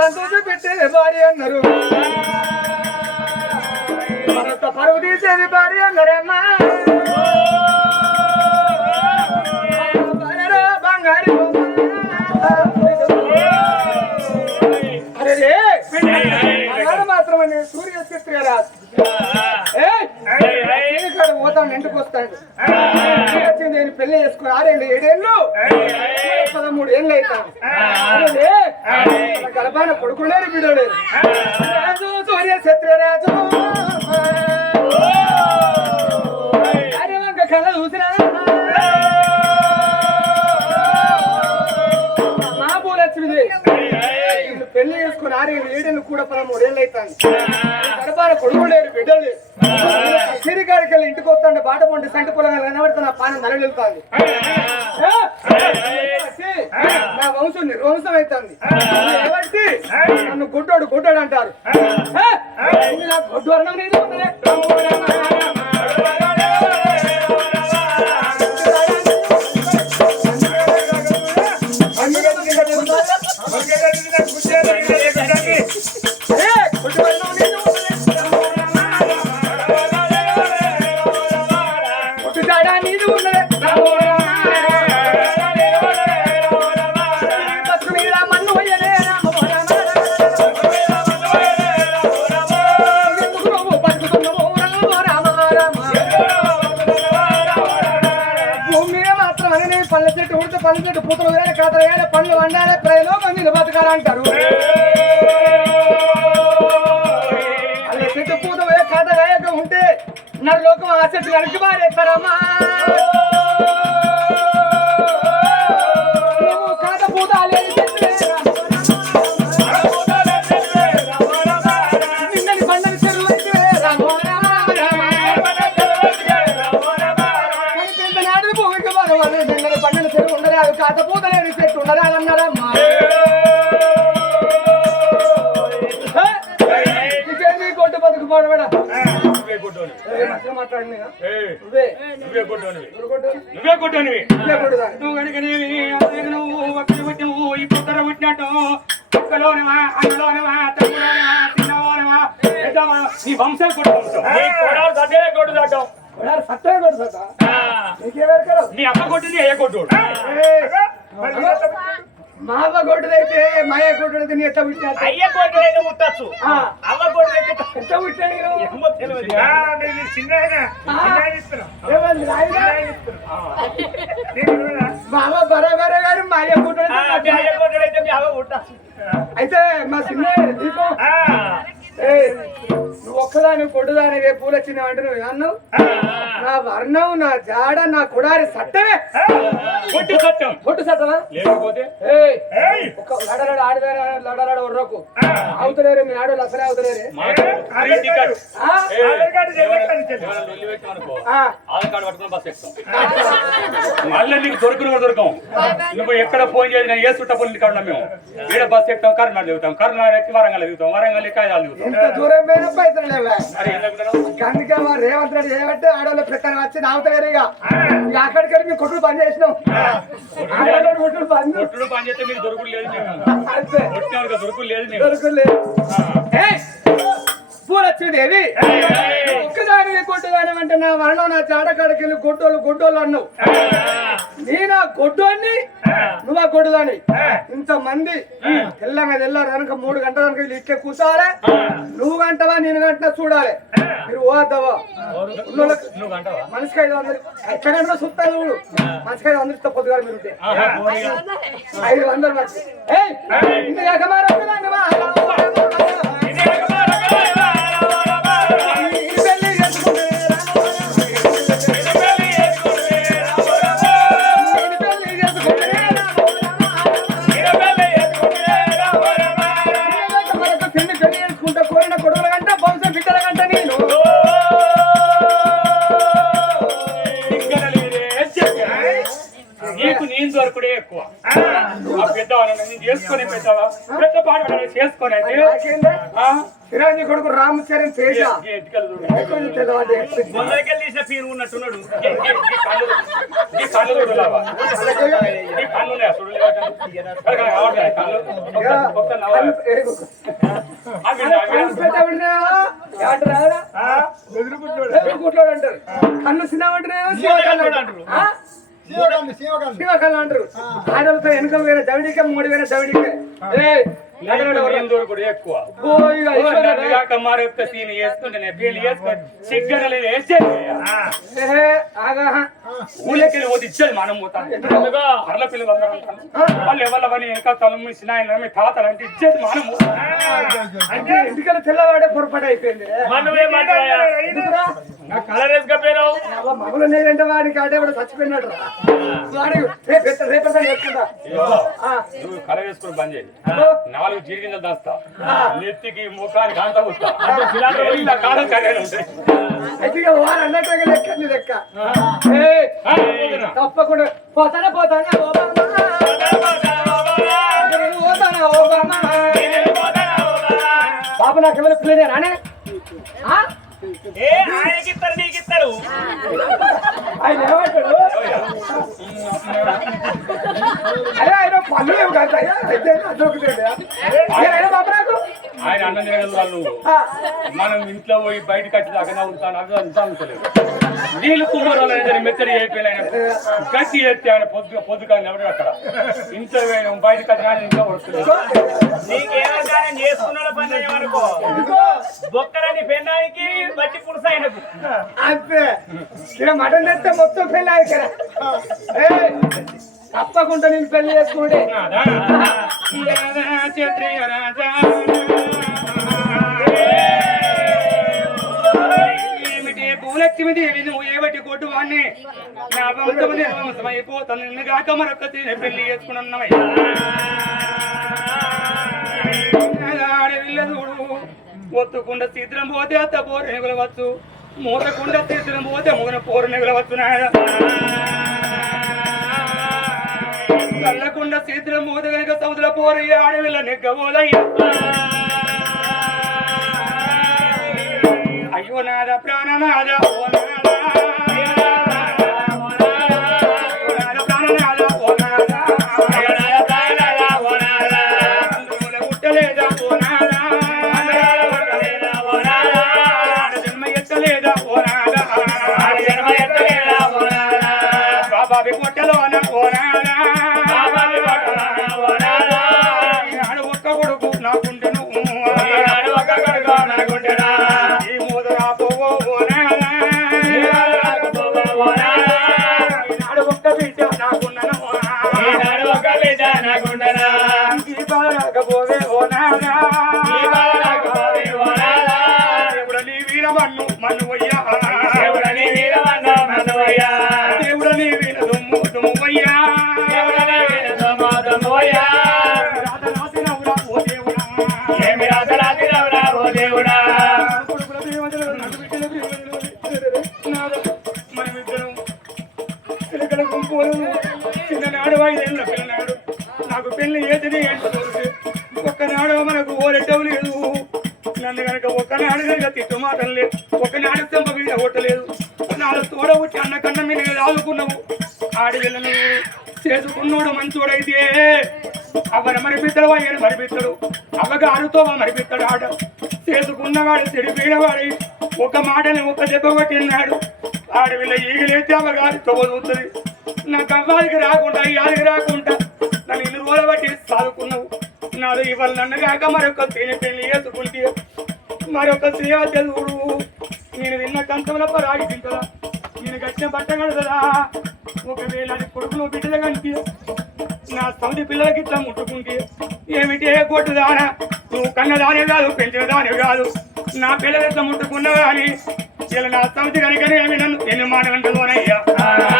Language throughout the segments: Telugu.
సంతోష పెట్టేది భార్య అన్నారు భరత పరువు తీసేది భార్య అన్నారమ్మా బంగారు అరే మాత్రమే సూర్య చిత్ర ఇక్కడ పోతాను ఇంటికి వస్తాడు. నేను పెళ్ళి చేసుకుని ఆరేళ్ళు ఏడేళ్ళు పదమూడు ఏళ్ళు అవుతాను గడపాన కొడుకులేరు బిడ్డలేరు రాజు సూర్య శత్రురాజు ఏడేళ్ళు కూడా ఏళ్ళు అవుతాను గర్భాన కొడుకు లేరు బిడ్డలు లేరు సిరిగాడికి వెళ్ళి ఇంటికి వస్తాండి బాట పండి సంటి పొలం కనబడితే నా పాన నలడి వెళ్తాను నా వంశం నిర్వంశం అవుతుంది కాబట్టి నన్ను గుడ్డోడు గుడ్డోడు అంటారు ఏ? గుడ్డు అన్నం వండాలి ప్రయోగం మీద బతకాలంటారు పళ్ళ చెట్టు పూత వేయ కాత ఉంటే నా లోకం ఆ చెట్టు వెనక్కి మారేస్తారమ్మా నువ్వే కొట్టోనివి నువ్వే కనుకనేవి నువ్వు పుట్టినవు ఈ పుత్తర పుట్టినట్టు. కుక్కలోనివా అన్నలోనివా తమ్ములోనివా చిన్నవానివా పెద్దవా వంశం కొట్టు కొట్టు నీ అమ్మ కొట్టింది ఏ కొట్టు మా అవ్వ కొట్టుదైతే మాయ కొట్టుదైతే నీ ఎట్లా పుట్టినా అయ్య ముట్టచ్చు ఆ, అవ్వ కొట్టుడైతే ఎట్లా మా అవ్వ బరాబర గారు మాయ ముట్టచ్చు అయితే మా చిన్న దీపం నువ్వు ఒక్కదాని రేపు పూలు వచ్చినావంటే నువ్వు అన్నావు నా వర్ణం నా జాడ నా కుడారి సట్టమే కొట్టు సత్యం. కొట్టు సట్టమా లేకపోతే? ఒక లడలడ ఆడిదాని లడలడ ఉర్రకు అవుతలేరు మీ ఆడోళ్ళు అసలే అవుతలేరే. మళ్ళీ నీకు దొరుకును కూడా దొరకం నువ్వు ఎక్కడ ఫోన్ చేసి నేను ఏ చుట్టపల్లి ఉన్నాం మేము? ఈడ బస్ ఎక్కుతాం కర్నాటక దిగుతాం కర్నాటక ఎక్కి వరంగల్ దిగుతాం వరంగల్ ఎక్కి కాయలు దిగుతాం ఎంత దూరం పోయినా పైసలు లేవా. అందుకే మా రేవంత్ రెడ్డి చేయబట్టి ఆడవాళ్ళు ప్రతి వచ్చి నావుతలేరు ఇక. ఇక అక్కడికి వెళ్ళి మేము కొట్టుడు బంద్ చేసినాం. ఆడవాళ్ళు కొట్టుడు పని. చేస్తే మీకు దొరుకులు లేదు మేము అంతే. కొట్టినవారికి దొరుకులు లేదు మేము దొరకలేదు పూలొచ్చింది ఏవి ఒక్కదాని కొట్టుదాని అంటే నా వర్ణం నా చాడకాడికి వెళ్ళి గొడ్డోళ్ళు గొడ్డోళ్ళు అన్నావు. నేను ఆ గొడ్డోన్ని నువ్వు ఆ గొడ్డుదాని ఇంత మంది తెల్లంగా తెల్లారు కనుక మూడు గంటల కనుక ఇట్లే కూర్చోవాలి. నువ్వు గంటవా నేను గంట చూడాలి. మీరు అంటావా మనిషికి ఐదు వందలు. ఎట్లా గంటలో చూస్తాను చూడు. మనిషికి ఐదు వందలు ఇస్తా పొద్దుగాల మీరు. ఐదు వందలు మరి. ఏయ్! ఇంత నవ్వు. అవి అవి ఎదురుకుంటాడు అంటారు? కన్ను సినిమాంటారు అంటారు. ఆడలతో వెనుక వేరే దవిడికే మూడు వేరే దవిడికే ఎక్కువ. ఓ, ఇక ఐశ్వర్య రాయ్. కాక మారొక్క సీన్ వేసుకుంటే నేను పెళ్ళి వేసుకొని సిగ్గన లేదు వేసేది ఏహే, ఆగా. ఊళ్ళకి పోతే ఇచ్చేది మనం పోతాం. ఎందుకు? అర్ల పిల్లలు అందరూ. వాళ్ళు ఎవరి పని వెనక తలమిసిన ఆయన మీ తాతలు అంటే ఇచ్చేది మనం. అంటే ఇంటికల్లా తెల్లవాడే పొరపాటు అయిపోయింది? కలర్ వేసుకపోయినావు. అవ్వ, మగలు నేనంటే వాడికి ఆడే వాడు చచ్చిపోయినాడు రేపు రేపు వేసుకుని బంద్ నాలుగు జీడిగింజలు దాస్తా. నెత్తికి ముఖానికి అంత ఇలా కాలం కళ్యాణం ఉంటాయి. లెక్క తప్పకుండా. పోతానా బాబు నాకు ఎవరు పిల్లనే రానే. మనం ఇంట్లో పోయి బయటకు వచ్చి దాకా ఉంటాను అది అంతా ఉంటలేదు నీళ్ళు కుమ్మరాలు అనేది మెత్తడి అయిపోయిన గట్టి ఎత్తి ఆయన పొద్దు పొద్దుగా ఎవడు అక్కడ? ఇంట్లో పోయిన బయటకు వచ్చి ఆయన ఇంట్లో పడుతుంది బొక్కలని పెన్నానికి బట్టి పురుస ఆయనకు. అంతే మటన్ తెస్తే మొత్తం పెళ్ళి ఇక్కడ. తప్పకుండా నేను పెళ్ళి చేసుకోండి ఏమిటి? దేవి నువ్వు ఏమిటి కొట్టు వాణ్ణి నా వంశము నిర్వంశం అయిపోతాను నిన్ను కాక మరొక తీరు పెళ్ళి చేసుకున్నావయ్యా ఆడవిల్ల చూడు. ఒత్తుకుండా శీద్రం పోతే అత్త పోరు నెగలవచ్చు. మూతకుండా శీద్రం పోతే ముగన పోరు నెగలవచ్చు నాయన. చల్లకుండా శీద్రం మూత కనుక సముద్ర పోరు ఈ ఆడవిల్ల నెగ్గబోదయ్యా. అయ్యో నాద ప్రాణనాద ఓ నాద. ఓ లేదు. ఒకనాడు చెంప మీద కొట్టలేదు. నాలుగు తోడ వచ్చి అన్న కన్న మీద ఆదుకున్నావు ఆడపిల్లను చేసుకున్నోడు మంచోడైతే అవ్వని మరిపిస్తాడు అయ్యను మరిపిస్తాడు అవ్వగారుతో మరిపిస్తాడు ఆడ చేసుకున్నవాడు చెడిపోయినవాడు ఒక మాటని ఒక దెబ్బ కొట్టినాడు. ఆడపిల్ల ఈగలేతే అవ్వగారి వదులుతుంది నాకు అవ్వాదికి రాకుండా ఇయాదికి రాకుండా నన్ను ఇన్ని రోజులు బట్టి సాదుకున్నావు. నాలుగు ఇవాళ నన్ను కాక మరొక తేనె పెళ్ళి చేసుకుంటే మరొక స్త్రీ తెలుగుడు. నేను విన్న కంచంలో పరాగి తింటదా నేను కట్టిన బట్ట కడతదా ఒకవేళ అది కొడుకులో బిడ్డలు కనిపి నా సౌది పిల్లలకి ఇట్లా ముట్టుకుంటే ఏమిటి? ఏ కొట్టు దానా? నువ్వు కన్నదానే కాదు పెంచిన దానే కాదు. నా పిల్లలు ఇట్లా ముట్టుకున్నా కానీ ఇలా నా సమితి కనుక ఏమి నన్ను ఎన్ని మాట అంటుందోనయ్యా అయ్యా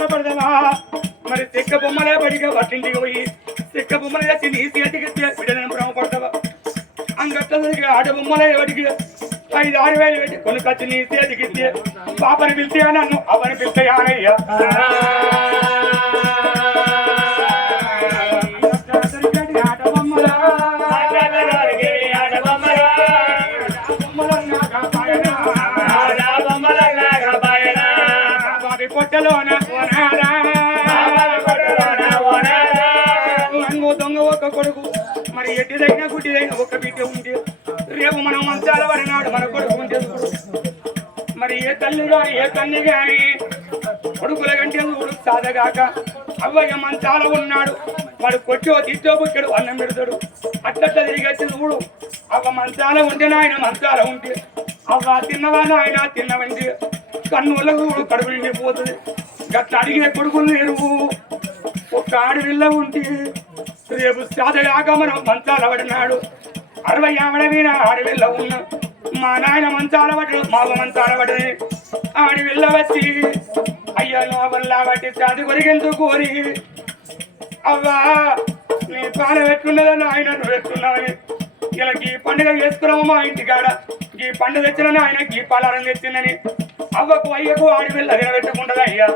ముసలి సంబరపడదావా మరి చెక్క బొమ్మలే బడిగా పట్టింటికి పోయి చెక్క బొమ్మలు వేసి నీ చేతికి బిడ్డలను భ్రమపడతావా? అంగట్లకి ఆడ బొమ్మలే బడికి ఐదు ఆరు వేలు పెట్టి కొనుకొచ్చి నీ చేతికి పాపని పిలితే నన్ను అవని పిలితే బిడ్డ ఉంటే రేపు మనం మంచాల వరినాడు మన కొడుకు మరి ఏ తల్లి కానీ ఏ తల్లి కానీ కొడుకుల కంటే చూడు సాధగాక అవ్వయ్య మంచాల ఉన్నాడు. వాడు కొట్టో తిట్టో బుక్కడు అన్నం పెడతాడు. అట్లట్ల తిరిగి చూడు అవ్వ మంచాల ఉంటే నాయన మంచాల ఉంటే. అవ్వ తిన్నవా నాయన తిన్నవండి కన్నులకు చూడు కడుపు నిండిపోతుంది. గట్ల అడిగే కొడుకులు లేరు. ఒక్క ఆడవిల్ల ఉంటే. రేపు సాధగాక మనం మంచాల పడినాడు అరవై ఆవిడ మీద ఆడవిల్ల ఉన్న మా నాయన మంచాల పడ్డాడు మావ మంచాల పడ్డది ఆడవిల్ల వచ్చి అయ్యా నా వల్ల బట్టి కొరికెందుకు కోరి? అవ్వా నీ పాన పెట్టుకున్నదా నాయన? నువ్వు ఇలా గీ పండుగ చేసుకున్నావు మా ఇంటికాడ. ఈ పండుగ తెచ్చిన ఆయన గీ పలారం తెచ్చిందని. అవ్వకు అయ్యకు ఆడవిల్ల తినబెట్టుకుంటదా అయ్యా.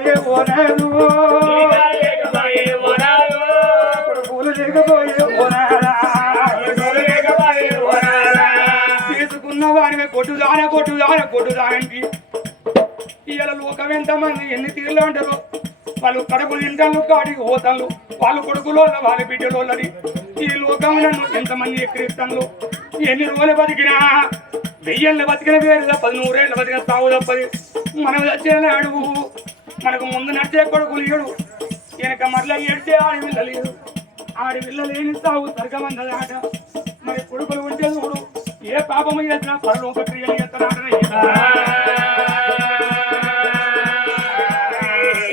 లేకపోయే పోనాలు లేకపోయే ఓనారు, కొడుకులు లేకపోయే పోనాలా. లేకపోయే ఓనారా. చేసుకున్న వారిని కొట్టుదాన కొట్టుదాన కొట్టుదానంటి ఇవాళ లోకం ఎంతమంది ఎన్ని తీర్లు అంటారు? వాళ్ళు కడుపులు ఇంటలు కాడికి పోతాను వాళ్ళు కొడుకులో వాళ్ళ బిడ్డలోళ్ళని ఈ లోకంలో ఎంతమంది ఎక్కిరిస్తాను ఎన్ని రోజులు బతికినా? వెయ్యేళ్ళు బతికిన పేరు తప్పది నూరేళ్ళు బతికిన సాగు తప్పది మనం వచ్చే నాడు మనకు ముందు నడిచే కొడుకులు ఏడు వెనక మరల ఏడితే ఆడి పిల్లలు ఆడి పిల్ల లేని సాగు సరిగమన్నది ఆట మరి కొడుకులు ఉంటే చూడు ఏ పాపము చేసినా పరలోక క్రియలు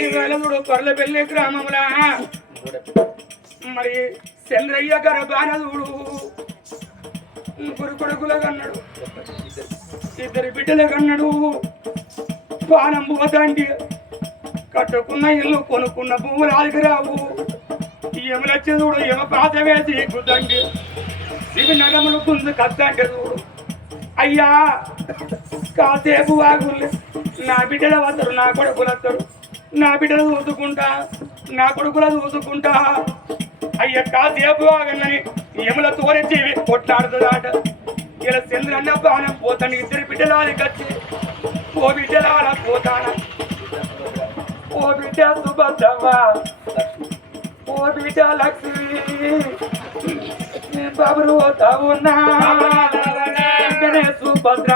ఈవేళ చూడు పర్ల పెళ్ళి గ్రామములా మరి చంద్రయ్య గారు బాణ చూడు. ముగ్గురు కొడుకుల కన్నాడు. ఇద్దరు బిడ్డల కన్నాడు. బాణం పోతాండి. కట్టుకున్న ఇల్లు కొనుక్కున్న భూములు ఆదికి రావు. ఏమలొచ్చి చూడు ఏమ పాత వేసి గుద్దండి. ఇవి నగములు గుంజు కత్తంటే చూడు అయ్యా కాసేపు వాగులే నా బిడ్డల వస్తారు నా కొడుకులు వస్తారు నా బిడ్డలు చూసుకుంటా నా కొడుకులు చూసుకుంటా అయ్య కాసేపు వాగందని ఎముల తోరెచ్చి కొట్లాడుతుందాట. ఇలా చంద్రన్న బాణం పోతాను ఇద్దరు బిడ్డలాలి కచ్చి ఓ బిడ్డలాల పోతానా? ఓ బిడ్డ సుభద్రవ్వ ఓ బిడ్డ లక్ష్మి నేను బాబులు పోతా ఉన్నా. బిడ్డనే సుభద్ర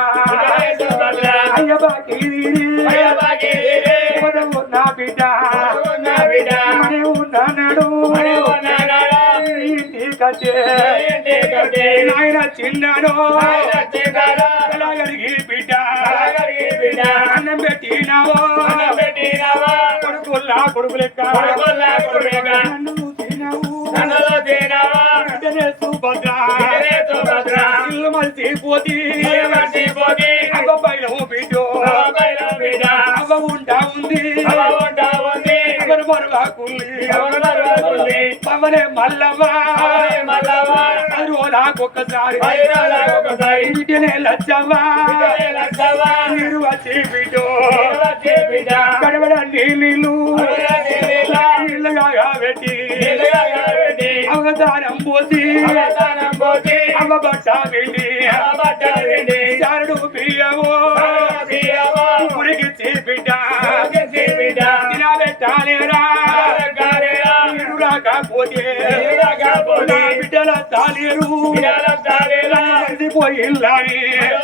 అయ్య బాకి నా బిడ్డ. మనే ఉన్నాడు ఇంటికచ్చే నాయన చిన్నాడు. కొడుకుల్లా కొడుకు లెక్క. నన్ను తినవు సుభద్ర. ఇల్లు ఎవరు మరవాకుల్లి పవనే మల్లవ్వ రోజులాకొక్కసారి ఇంటినే లచ్చవ్వ మీరు వచ్చి బిడ్డో కడవడండి నీళ్ళు నీళ్ళగా పెట్టి అవతారం పోసి. బట్ట పిండి చారుడు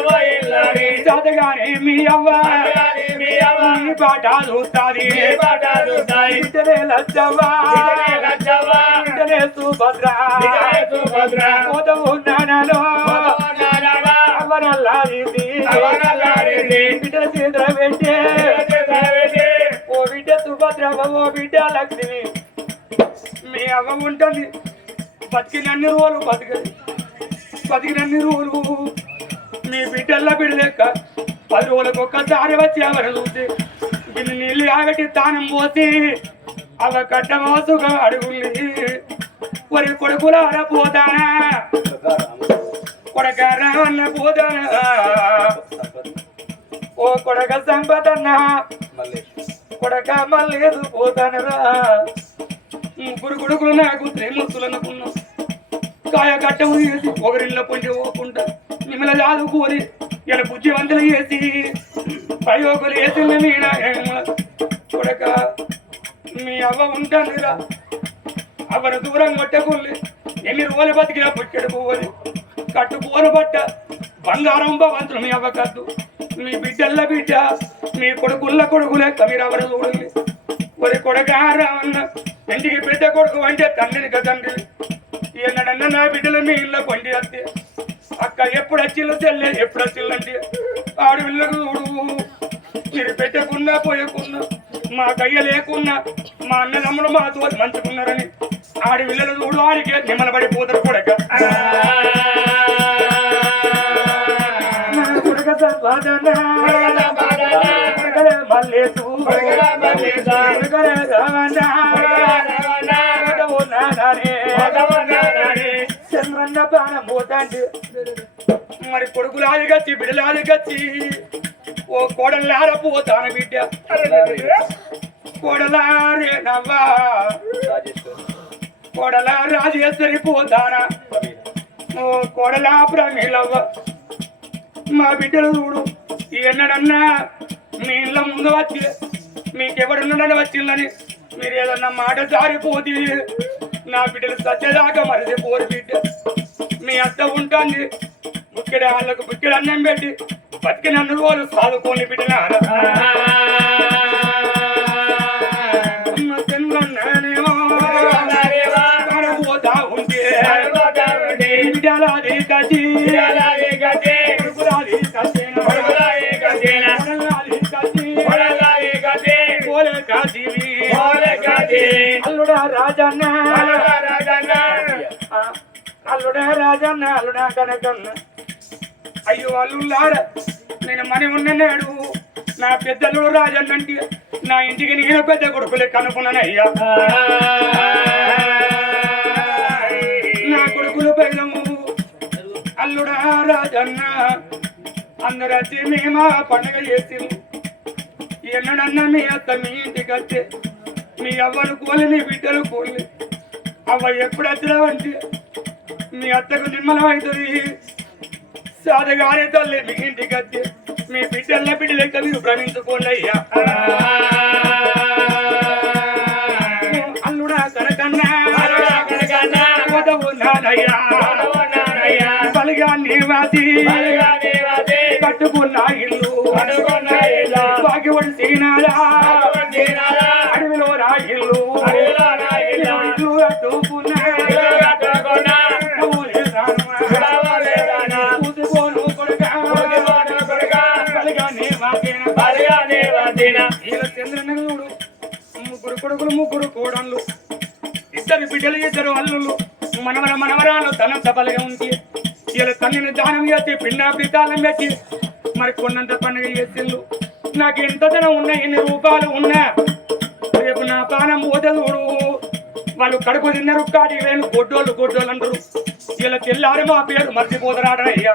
పోయిల్లని చదగానే మీ అవ్వ. పాట చూస్తాది లచ్చవ్వ సుభద్ర. పెట్టే ఓ బిడ్డ మీ ఉంటుంది. బతికినన్ని రోజులు బతికది బతికినన్ని రోజులు మీ బిడ్డల్లా బిడ్డలేక పది రోజులకు ఒక్కసారి వచ్చి ఎవరు చూసి దీన్ని నీళ్ళు ఆగటి తానం పోసి అవ కట్ట మోసుగా అడుగుంది ఒరి కొడుకులార పోతానా? కొడక రావన్న పోతానా? ఓ కొడక సంపదన్నా? కొడక మళ్ళీ పోతానరా? ముగ్గురు కొడుకులు నాకు త్రేమస్తులు అనుకున్నాం కాయ కట్టము చేసి పొగరిళ్ళ పొండి పోకుండా మిమ్మల్ని చదువుకోరి ఇలా బుద్ధివంతులు చేసి ప్రయోగులు వేసిన మీన కొడక మీ అవ్వ ఉంటానురా. అవరు దూరం కొట్టకుల్లి ఎన్ని రోజులు బతికినా పుట్టడు పోవాలి కట్టుకోరు బట్ట బంగారం భవంతులు మీ అవ్వ కాదు మీ బిడ్డల్ల బిడ్డ మీ కొడుకుల్ల కొడుకులే మీరు చూడండి. ఒరి కొడకారా అన్న ఇంటికి పెద్ద కొడుకు అంటే తండ్రిని తండ్రి. ఎన్నడన్నా నా బిడ్డల మీ ఇళ్ళ కొండి అత్తే. అక్క ఎప్పుడు వచ్చిల్లు తెల్లే ఎప్పుడు వచ్చిల్లంటే. ఆడు చూడు మీరు పెట్టకున్నా పోయకున్నా మా కయ్య లేకున్నా మా అన్నదమ్ముడు మా తోటి మంచుకున్నారని. ఆడి పిల్లలు చూడు ఆడికి నిమ్మల పడిపోతారు కొడక నా చంద్రన్న ప్రాణం పోతాండి మరి కొడుకులాలి గచ్చి బిడలాలి గచ్చి ఓ కోడలార పోతాన బిడ్డ కోడలారే నవ్వా కోడల రాజేశ్వరి పోతానా ఓ కోడలా ప్రమిలవ్వ మా బిడ్డలు చూడు ఎన్నడన్నా మీ ఇళ్ళ ముందు వచ్చి మీకెవడున్నాడని వచ్చిందని మీరు ఏదన్నా మాట జారిపోతే నా బిడ్డలు సత్యదాకా మరిది పోరు బిడ్డ. మీ అత్త ఉంటుంది. బుక్కెడ వాళ్ళకు బుక్కెడ అన్నం పెట్టి బతికి నన్ను రోజు సాదుకోని కనబోతా ఉంటే బిడ్డలాది అల్లుడా రాజన్న. అల్లుడా రాజన్న. అల్లుడా కనకన్న అయ్యో అల్లుళ్ళార నేను మని ఉన్ననాడు. నా పెద్దల్లుడు రాజన్న అంటే నా ఇంటికి నేను పెద్ద కొడుకులే అయ్యా నా కొడుకులు పైలము అల్లుడా రాజన్న. అందరు వచ్చి మేము పండుగ చేసి. ఎన్నడన్నా మీ అత్త మీ ఇంటికి వచ్చే మీ అవ్వను కోలి మీ బిడ్డలు కోలి. అవ్వ ఎప్పుడు వచ్చినావంటే మీ అత్తకు నిమ్మలం అవుతుంది సాధగానే తల్లి మీ ఇంటికి వచ్చే మీ బిడ్డల బిడ్డ లెక్క మీరు భ్రమించుకోండి అయ్యా. అల్లుడా నానయ్యా బలిగా నివాసి కట్టుకున్న ఇల్లు సీనాలా కొడుకులు కోడళ్ళు. ఇద్దరు బిడ్డలు ఇద్దరు అల్లుళ్ళు. మనవర మనవరాలు తన సభలుగా ఉంది ఇలా తల్లిని దానం చేసి పిండా పితాలం పెట్టి మరి కొన్నంత పండుగ చేసిళ్ళు నాకు ఎంత ధనం ఉన్నా ఎన్ని రూపాయలు ఉన్నా రేపు నా ప్రాణం పోతే వాళ్ళు కడుపు తిన్నారు కాడి వేలు గొడ్డోళ్ళు గొడ్డోళ్ళు అంటారు. ఇలా తెల్లారు మా పేరు మర్చిపోతారాడయ్యా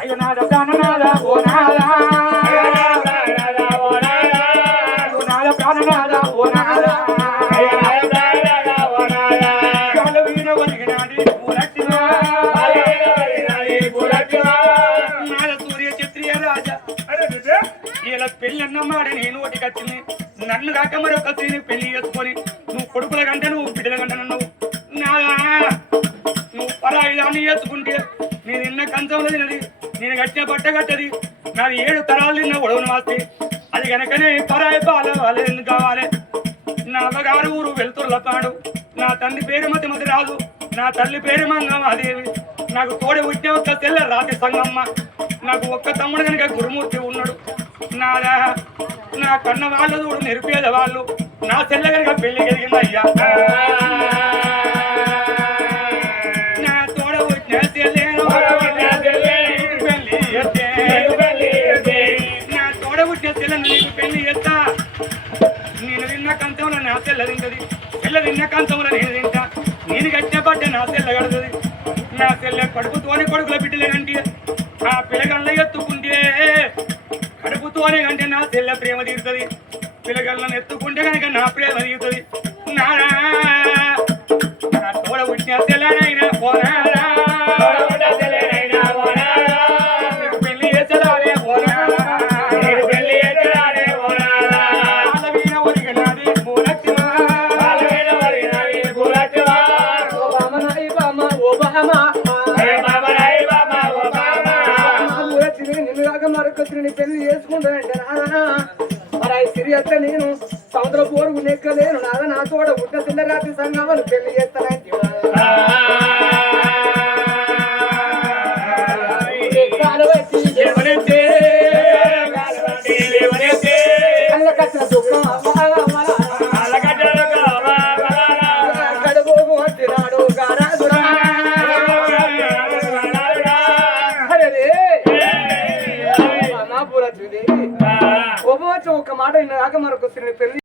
అయ్యో. నా ప్రాణనాద కట్టింది. నన్ను కాక మరొక స్త్రీని పెళ్ళి చేసుకొని నువ్వు కొడుకుల కంటే నువ్వు బిడ్డల కంటే నువ్వు నువ్వు పరాయి దాన్ని చేసుకుంటే నేను నిన్న కంచంలో తినది నేను కట్టిన బట్ట కట్టది. నాది ఏడు తరాలు నిన్న ఉడవను వాస్తే అది కనుకనే పరాయి పాల వాళ్ళు కావాలి? నా అమ్మగారు ఊరు వెళ్తుర్లపాడు నా తండ్రి పేరు మతి మతి రాదు. నా తల్లి పేరు మంగమాదేవి. నాకు తోడి ఉట్టే ఒక్క తెల్ల రాతి సంగమ్మ. నాకు ఒక్క తమ్ముడు కనుక గురుమూర్తి ఉన్నాడు. నాదా నా కన్న వాళ్ళు చూడు నిరుపేద వాళ్ళు. నా చెల్లెగనక పెళ్ళి కలిగిందయ్యా నా తోడ వచ్చిన చెల్లెను పెళ్ళి చేస్తే. నా తోడ చెల్లెను నీకు పెళ్ళి చేస్తా. నేను తిన్న కంచంలో నా తెల్ల తింటది. తెల్ల తిన్న కంచంలో నేను తింటా. నా కడుతుంది. నా కొడుకుల బిడ్డలేనంటే ఆ పిల్లగల్ల ఎత్తుకుంటే ఎత్తుకోనే కంటే నా తెల్ల ప్రేమ తీరుతుంది. పిల్లగల్లను ఎత్తుకుంటే కనుక నా ప్రేమ తీరుతుంది. చేసుకుంటానంటే నాదా మరి ఆ సిరి నేను సముద్ర పోరుకు నెక్కలేను. నాదా నా తోడ గుడ్డ తెల్లరాత్రి రాత్రి పెళ్ళి చేస్తానంటే